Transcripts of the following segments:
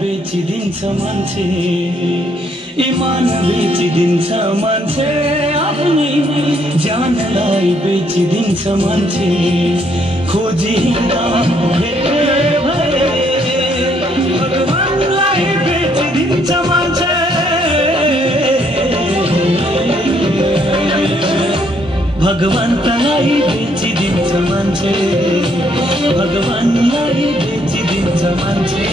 बेचिदिन्छ मान्छे इमान बेचिदिन्छ मान्छे आफ्नै ज्यानलाई बेचिदिन्छ मान्छे खोजी हिँड्दा भेटे भए भगवानलाई बेचिदिन्छ मान्छे भगवन्तलाई बेचिदिन्छ मान्छे भगवानलाई बेचिदिन्छ मान्छे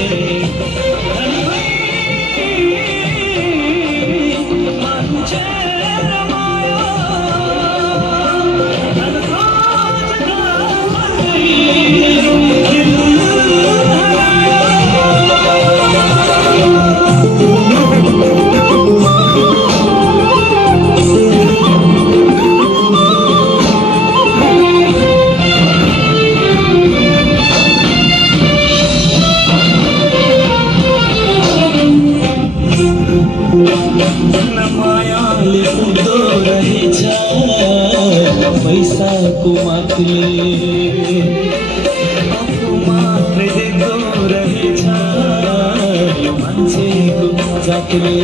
पैसाको माथले आफू मात्रै देख्दो रहेछ यो मान्छेको जातले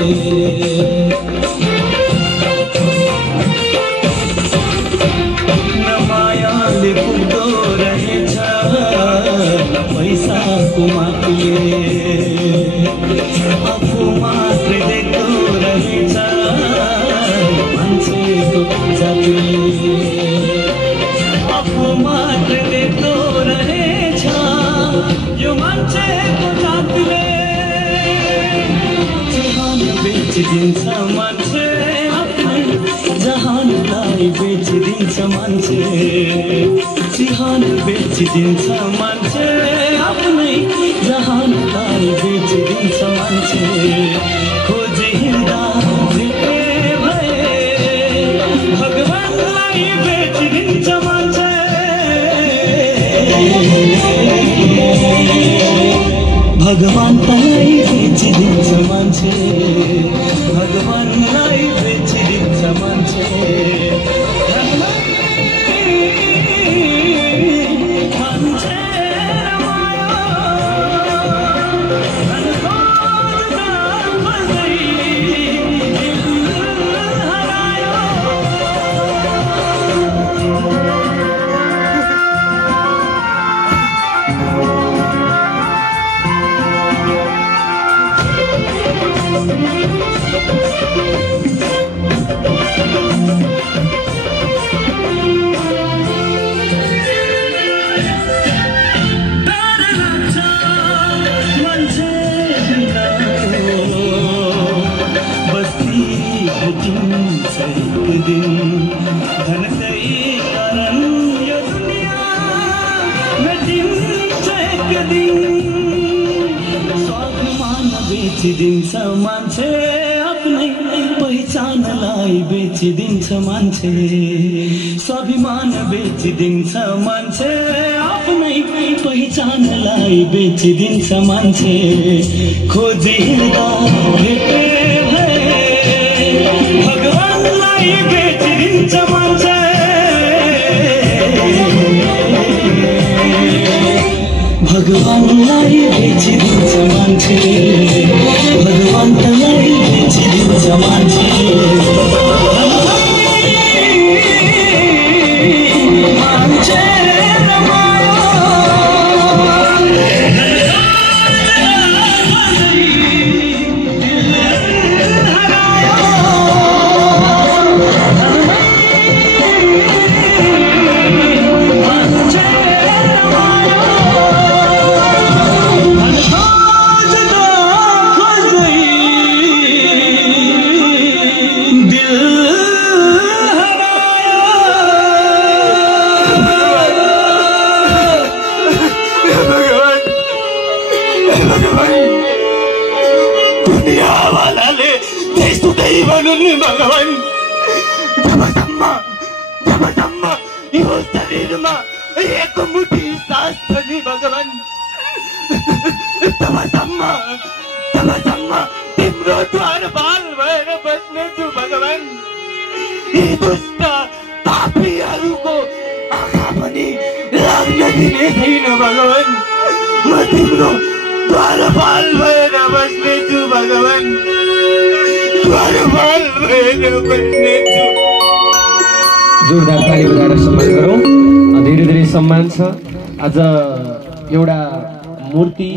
न मायाले पुग्दो रहेछ पैसाको माथले आफू मात्रै देख्दो रहेछ मान्छेको जातले आफू मात्र देख्दो रहेछ यो मान्छेको जातले जहान बेचिदिन्छ मान्छे आफ्नै जहानलाई बेचिदिन्छ मान्छे जहान बेचिदिन्छ मान्छे आफ्नै जहानलाई बेचिदिन्छ मान्छे खोजी हिँड्दा भेटे भए भगवानलाई बेचिदिन्छ मान्छे भगवानलाई बेचिदिन्छ मान्छे भगवानलाई बेचिदिन्छ मान्छे बेचिदिन्छ मान्छे आफ्नै पहिचानलाई बेचिदिन्छ मान्छे स्वाभिमान बेचिदिन्छ मान्छे आफ्नै पहिचानलाई बेचिदिन्छ मान्छे खोजी हिँड्दा भेटे भए भगवानलाई बेचिदिन्छ मान्छे भगवानलाई बेचिदिन्छ मान्छे भगवन्तलाई बेचिदिन्छ मान्छे भगवान जबसम्म यो शरीरमा एक मुठी सास छ नि भगवान तबसम्म तिम्रो द्वार बाल भएर बस्नेछु भगवान यी दुष्ट पापीहरूको आँखा पनि लाग्न दिने छैन भगवान म तिम्रो द्वारपाल भएर बस्नेछु भगवान, द्वारपाल भएर बस्नेछु। जोरदार ताली बजाएर सम्मान गरौँ। धेरै धेरै सम्मान छ। आज एउटा मूर्ति